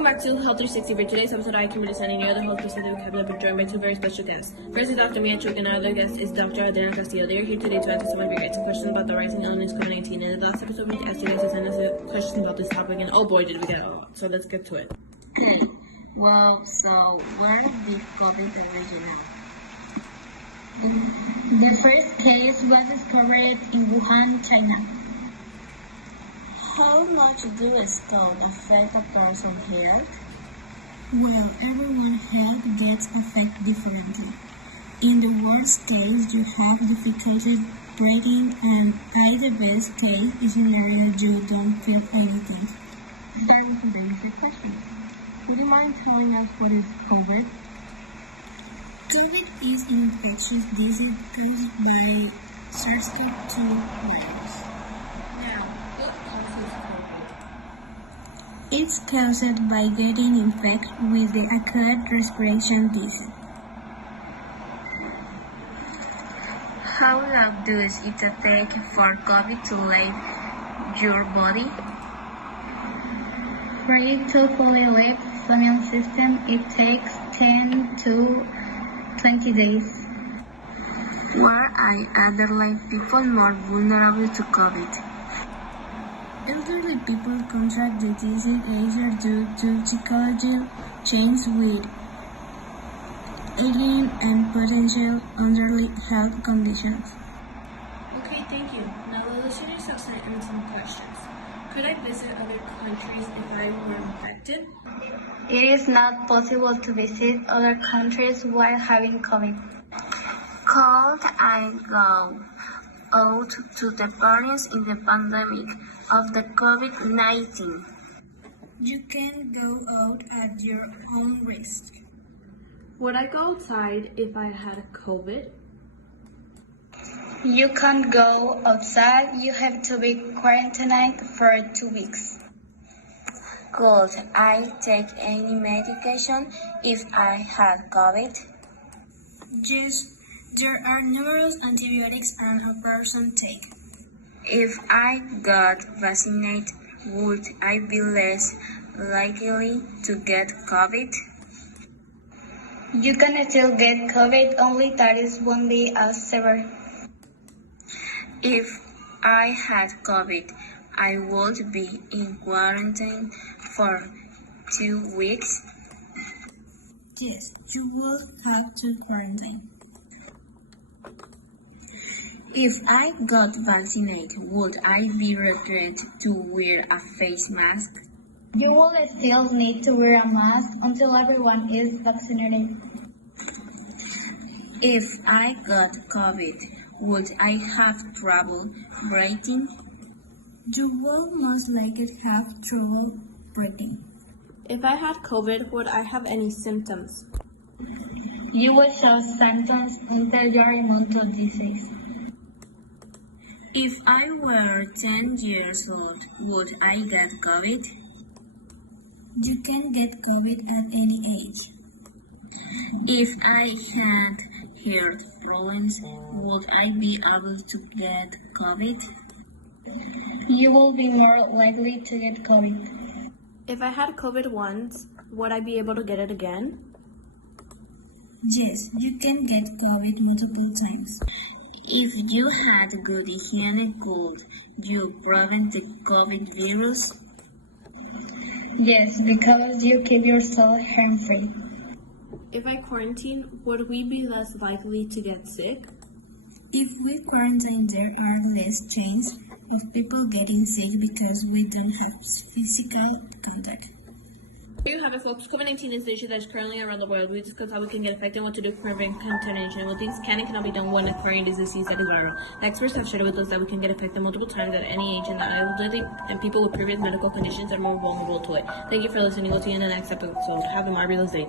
Welcome back to Health360. For today's episode, I can be designing your other host for the vocabulary, but joined by two very special guests. First is Dr. Mia Chuk, and our other guest is Dr. Adriana Castillo. They are here today to answer some of your guys' questions about the rising illness COVID-19. In the last episode, we asked you guys to send us questions about this topic, and oh boy, did we get a lot. So let's get to it. So where did COVID originate? The first case was discovered in Wuhan, China. How much do stone affect a person's health? Well, everyone's health gets affected differently. In the worst case, you have difficulty breathing, and in the best case is in area you don't feel anything. Starting some basic questions. Would you mind telling us what is COVID? COVID is an infectious disease caused by SARS-CoV-2 virus. Now, what causes COVID? It's caused by getting infected with the acute respiration disease. How long does it take for COVID to leave your body? For it to fully leave the immune system, it takes 10 to 20 days. Were elderly people more vulnerable to COVID? Elderly people contract the disease either due to psychological changes with alien and potential underlying health conditions. Okay, thank you. Now let's introduce yourself and some questions. Could I visit other countries if I were infected? It is not possible to visit other countries while having COVID. Could I go out to the parties in the pandemic of the COVID-19? You can go out at your own risk. Would I go outside if I had COVID? You can't go outside. You have to be quarantined for 2 weeks. Could I take any medication if I had COVID? Yes, there are numerous antibiotics a person take. If I got vaccinated, would I be less likely to get COVID? You can still get COVID, only that it won't be as severe. If I had COVID, I would be in quarantine for 2 weeks. Yes, you will have to quarantine. If I got vaccinated, would I be required to wear a face mask? You will still need to wear a mask until everyone is vaccinated. If I got COVID, would I have trouble breathing? You will most likely have trouble breathing. If I had COVID, would I have any symptoms? You will show symptoms until you are immune to disease. If I were 10 years old, would I get COVID? You can get COVID at any age. If I had heart problems, would I be able to get COVID? You will be more likely to get COVID. If I had COVID once, would I be able to get it again? Yes, you can get COVID multiple times. If you had good hygiene, could you prevent the COVID virus? Yes, because you keep yourself harm-free. If I quarantine, would we be less likely to get sick? If we quarantine, there are less chance of people getting sick because we don't have physical contact. There you have it, folks. COVID-19 is the issue that is currently around the world. We discussed how we can get affected and what to do to prevent contamination. What things can and cannot be done when acquiring this disease that is viral. The experts have shared with us that we can get affected multiple times at any age, and that elderly and people with previous medical conditions are more vulnerable to it. Thank you for listening. We'll see you in the next episode. Have a marvelous day.